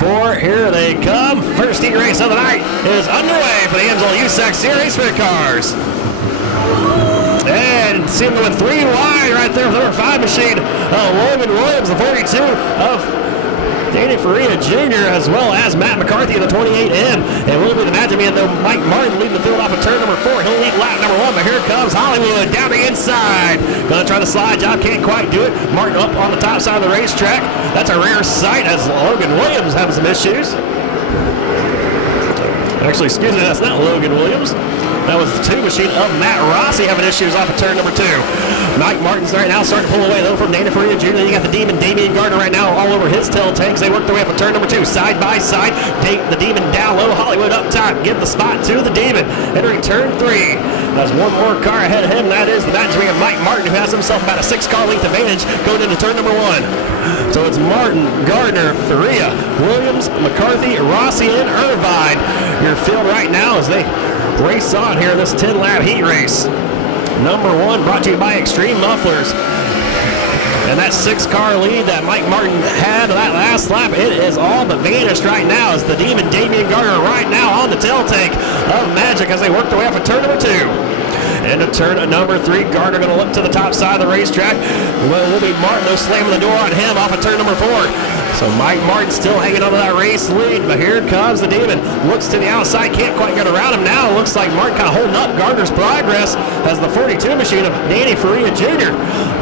4, here they come. First heat race of the night is underway for the AMSOIL USAC CRA sprint cars. And seeing going 3 wide right there for the number 5 machine, Logan Williams, the 42 of Danny Faria Jr., as well as Matt McCarthy in the 28M. And will be the Magic Man, though, Mike Martin leading the field off of turn number 4. He'll lead lap number 1, but here comes Hollywood down the inside. Gonna try the slide job, can't quite do it. Martin up on the top side of the racetrack. That's a rear sight as Logan Williams having some issues. Actually, excuse me, that's not Logan Williams. That was the 2 machine of Matt Rossi having issues off of turn number 2. Mike Martin's right now starting to pull away though from Danny Faria Jr. Then you got the Demon, Damian Gardner right now all over his tail tanks. They work their way up of turn number 2, side by side. The Demon down low, Hollywood up top. Give the spot to the Demon. Entering turn 3. There's one more car ahead of him. That is the Magic Man Mike Martin, who has himself about a 6-car length advantage going into turn number 1. So it's Martin, Gardner, Faria, Williams, McCarthy, Rossi, and Irvine. Your field right now as they race on here in this 10-lap heat race. Number 1 brought to you by Extreme Mufflers. And that 6-car lead that Mike Martin had that last lap, it is all but vanished right now as the Demon Damian Gardner right now on the tail tank of Magic as they work their way off of turn number 2. Into turn number 3, Gardner going to look to the top side of the racetrack. Well, will be Martin, though, slamming the door on him off of turn number 4. So Mike Martin still hanging on to that race lead, but here comes the Demon. Looks to the outside, can't quite get around him now. Looks like Martin kind of holding up Gardner's progress as the 42 machine of Danny Faria Jr.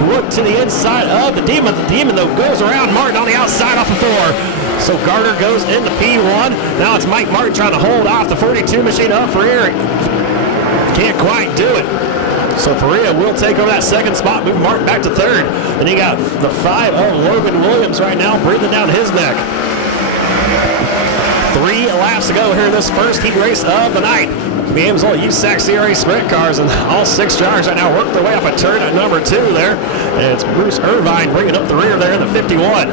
look to the inside of the Demon. The Demon, though, goes around Martin on the outside off of 4. So Gardner goes into P1. Now it's Mike Martin trying to hold off the 42 machine of Faria. Can't quite do it. So Faria will take over that 2nd spot, move Martin back to 3rd. And you got the 5 of Logan Williams right now breathing down his neck. 3 laps to go here in this first heat race of the night. The AMSOIL USAC CRA sprint cars, and all 6 drivers right now work their way off a turn at number 2 there. And it's Bruce Irvine bringing up the rear there in the 51.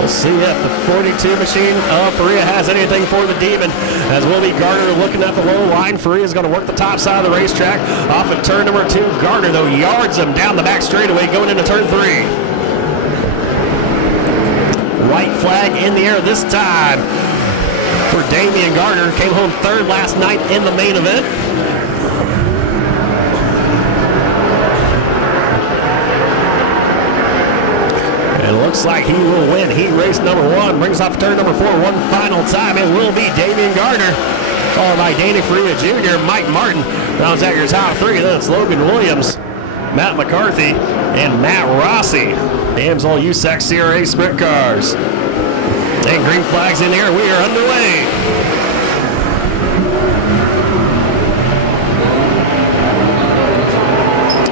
We'll see if the 42 machine of Faria has anything for the Demon. As will be Gardner looking at the low line. Faria's going to work the top side of the racetrack. Off at turn number 2, Gardner, though, yards him down the back straightaway going into turn 3. White flag in the air this time for Damian Gardner. Came home 3rd last night in the main event. Looks like he will win heat race number 1. Brings off turn number 4 one final time. It will be Damian Gardner, followed by Danny Faria Jr. Mike Martin rounds out your top 3. Then it's Logan Williams, Matt McCarthy, and Matt Rossi. AMSOIL USAC CRA sprint cars. And green flags in the air. We are underway.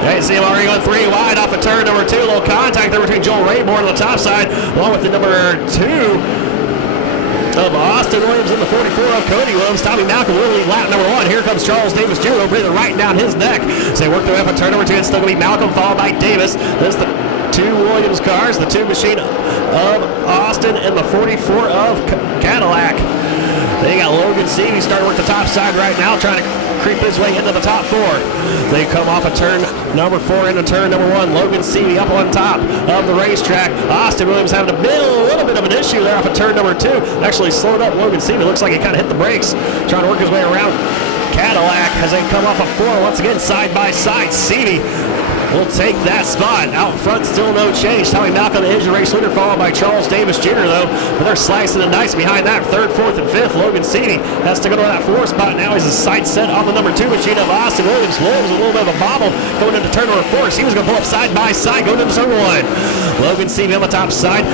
You see him already going 3 wide off of turn number 2. A little contact there between Joel Rayborn on the top side, along with the number 2 of Austin Williams and the 44 of Cody Williams. Tommy Malcolm will lead lap number 1. Here comes Charles Davis Jr. breathing right down his neck. So they work their way up on turn number 2. It's still going to be Malcolm, followed by Davis. This is the 2 Williams cars, the 2 machine of Austin and the 44 of Cadillac. Then you got Logan Seavey starting to work the top side right now, trying to creep his way into the top 4. They come off of turn number 4 into turn number 1. Logan Seavey up on top of the racetrack. Austin Williams having a little bit of an issue there off of turn number 2. Actually slowed up Logan Seavey. Looks like he kind of hit the brakes, trying to work his way around Cadillac as they come off of 4 once again side by side. Seavey will take that spot. Out front, still no change. Tommy Malcolm is your race leader, followed by Charles Davis Jr., though. But they're slicing and dicing behind that. 3rd, 4th, and 5th. Logan Seavey has to go to that 4 spot. Now he's a sight set on the number 2 machine of Austin Williams. Williams a little bit of a bobble going into turn number 4. He was going to pull up side by side going into turn 1. Logan Seavey on the top side.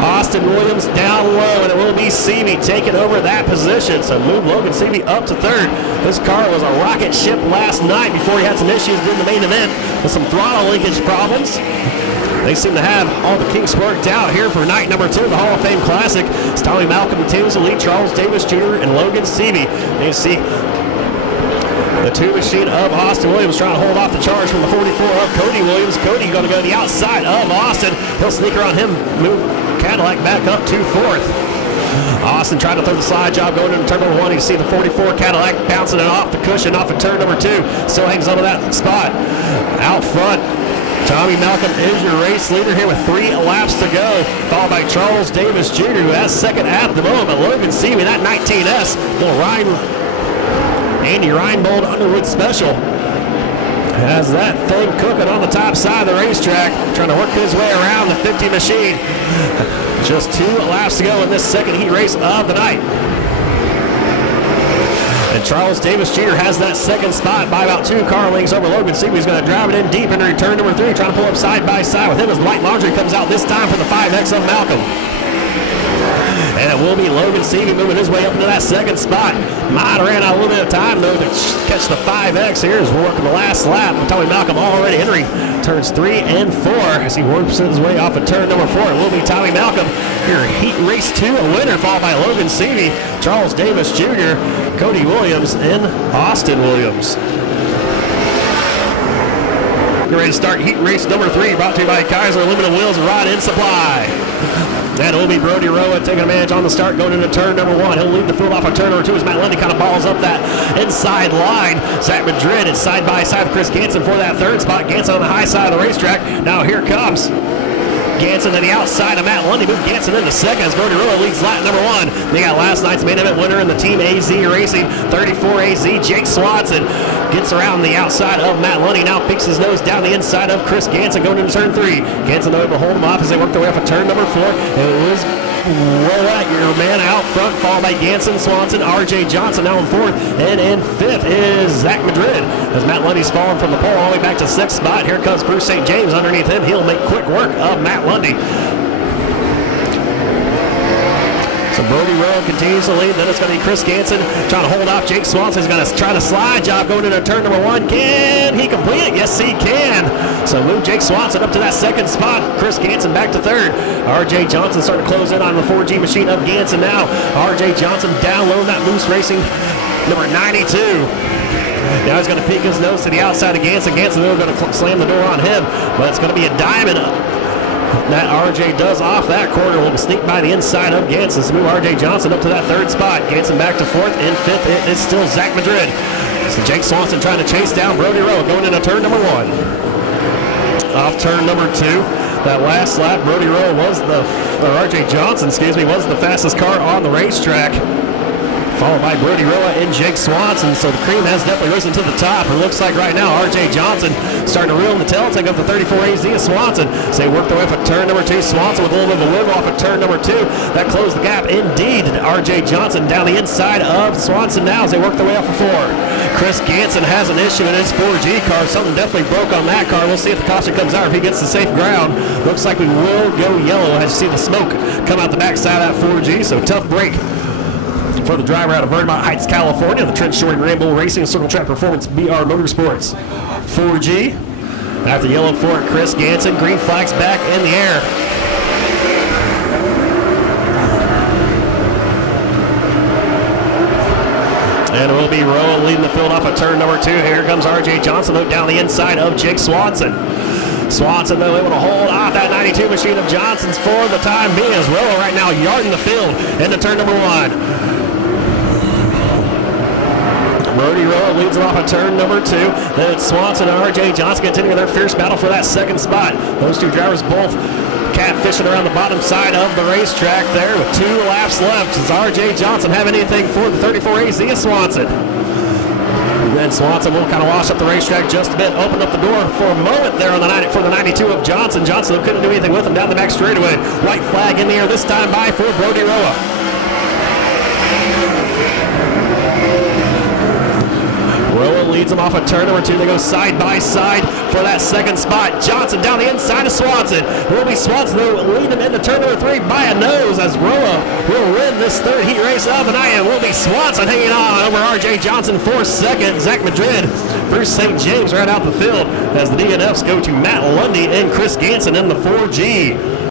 Austin Williams down low, and it will be Seavey taking over that position. So move Logan Seavey up to 3rd. This car was a rocket ship last night before he had some issues in the main event with some throttle linkage problems. They seem to have all the kinks worked out here for night number 2 of the Hall of Fame Classic. It's Tommy Malcolm continues to lead Charles Davis Jr. and Logan Seavey. You see the 2 machine of Austin Williams trying to hold off the charge from the 44 of Cody Williams. Cody going to go to the outside of Austin. He'll sneak around him, move Cadillac back up to 4th. Austin trying to throw the slide job going into turn number 1. You see the 44 Cadillac bouncing it off the cushion off of turn number 2. Still hangs onto that spot. Out front, Tommy Malcolm is your race leader here with 3 laps to go, followed by Charles Davis Jr., who has second at the moment. Logan Seavey, that 19S, Andy Reinbold Underwood Special, has that thing cooking on the top side of the racetrack, trying to work his way around the 50 machine. Just 2 laps to go in this second heat race of the night. And Charles Davis Jr. has that second spot by about 2 car lengths over Logan Seavey. He's going to drive it in deep into return number 3, trying to pull up side by side with him as Light Laundry comes out this time for the 5X of Malcolm. And it will be Logan Seavey moving his way up into that second spot. Might have ran out a little bit of time, though, to catch the 5X here as we're working the last lap. Tommy Malcolm already entering turns 3 and 4 as he works his way off of turn number 4. It will be Tommy Malcolm here in Heat Race 2, a winner, followed by Logan Seavey, Charles Davis Jr., Cody Williams, and Austin Williams. Get ready to start Heat Race number 3, brought to you by Kaiser Aluminum Wheels and Rod End Supply. That will be Brody Roa taking advantage on the start, going into turn number 1. He'll lead the field off of turn number 2 as Matt Lundy kind of balls up that inside line. Zach Madrid is side by side with Chris Ganson for that third spot. Ganson on the high side of the racetrack. Now here comes Ganson to the outside of Matt Lundy. Move Ganson into second as Brody Roa leads lap number 1. They got last night's main event winner in the Team AZ Racing 34 AZ, Jake Swanson. Gets around the outside of Matt Lundy. Now peeks his nose down the inside of Chris Ganson going into turn 3. Ganson able to hold him off as they work their way up a turn number 4. It was Roa, your man out front, followed by Ganson, Swanson, RJ Johnson now in 4th. And in 5th is Zach Madrid as Matt Lundy's fallen from the pole all the way back to 6th spot. Here comes Bruce St. James underneath him. He'll make quick work of Matt Lundy. So Brody Rowe continues to lead. Then it's going to be Chris Ganson trying to hold off Jake Swanson. He's going to try to slide job going into turn number 1. Can he complete it? Yes, he can. So move Jake Swanson up to that second spot. Chris Ganson back to 3rd. RJ Johnson starting to close in on the 4G machine of Ganson now. RJ Johnson down low in that Moose Racing number 92. Now he's going to peek his nose to the outside of Ganson. Ganson is going to slam the door on him, but it's going to be a diamond that RJ does off that corner. Will sneak by the inside of Ganson. So move RJ Johnson up to that 3rd spot. Ganson back to 4th. In 5th, it is still Zach Madrid. So Jake Swanson trying to chase down Brody Rowe going into turn number 1. Off turn number 2. That last lap, Brody Rowe was RJ Johnson, was the fastest car on the racetrack, followed by Brody Roa and Jake Swanson. So the cream has definitely risen to the top. It looks like right now RJ Johnson starting to reel in the tail, take up the 34 AZ of Swanson. So they work their way for turn number 2. Swanson with a little bit of a wiggle off of turn number 2. That closed the gap indeed. RJ Johnson down the inside of Swanson now as they work their way up for 4. Chris Ganson has an issue in his 4G car. Something definitely broke on that car. We'll see if the caution comes out or if he gets to safe ground. Looks like we will go yellow as you see the smoke come out the backside of that 4G. So tough break for the driver out of Vermont Heights, California, the Trent Shorting Rainbow Racing and Circle Track Performance BR Motorsports 4G. After yellow for it, Chris Ganson. Green flags back in the air. And it will be Rowan leading the field off of turn number 2. Here comes RJ Johnson down the inside of Jake Swanson. Swanson, though, able to hold off that 92 machine of Johnson's for the time being as Rowan right now yarding the field into turn number 1. Brody Rowe leads it off of turn number 2. Then it's Swanson and RJ Johnson continuing their fierce battle for that second spot. Those two drivers both catfishing around the bottom side of the racetrack there with 2 laps left. Does RJ Johnson have anything for the 34 AZ of Swanson? And then Swanson will kind of wash up the racetrack just a bit, open up the door for a moment there on for the 92 of Johnson. Johnson couldn't do anything with him down the back straightaway. White flag in the air this time by for Brody Rowe. Rowan leads them off of turn number 2. They go side by side for that second spot. Johnson down the inside of Swanson. Will be Swanson, though, lead them into turn number 3 by a nose as Rowan will win this 3rd heat race of the night. And will be Swanson hanging on over RJ Johnson for 2nd. Zach Madrid, Bruce St. James right out the field as the DNFs go to Matt Lundy and Chris Ganson in the 4G.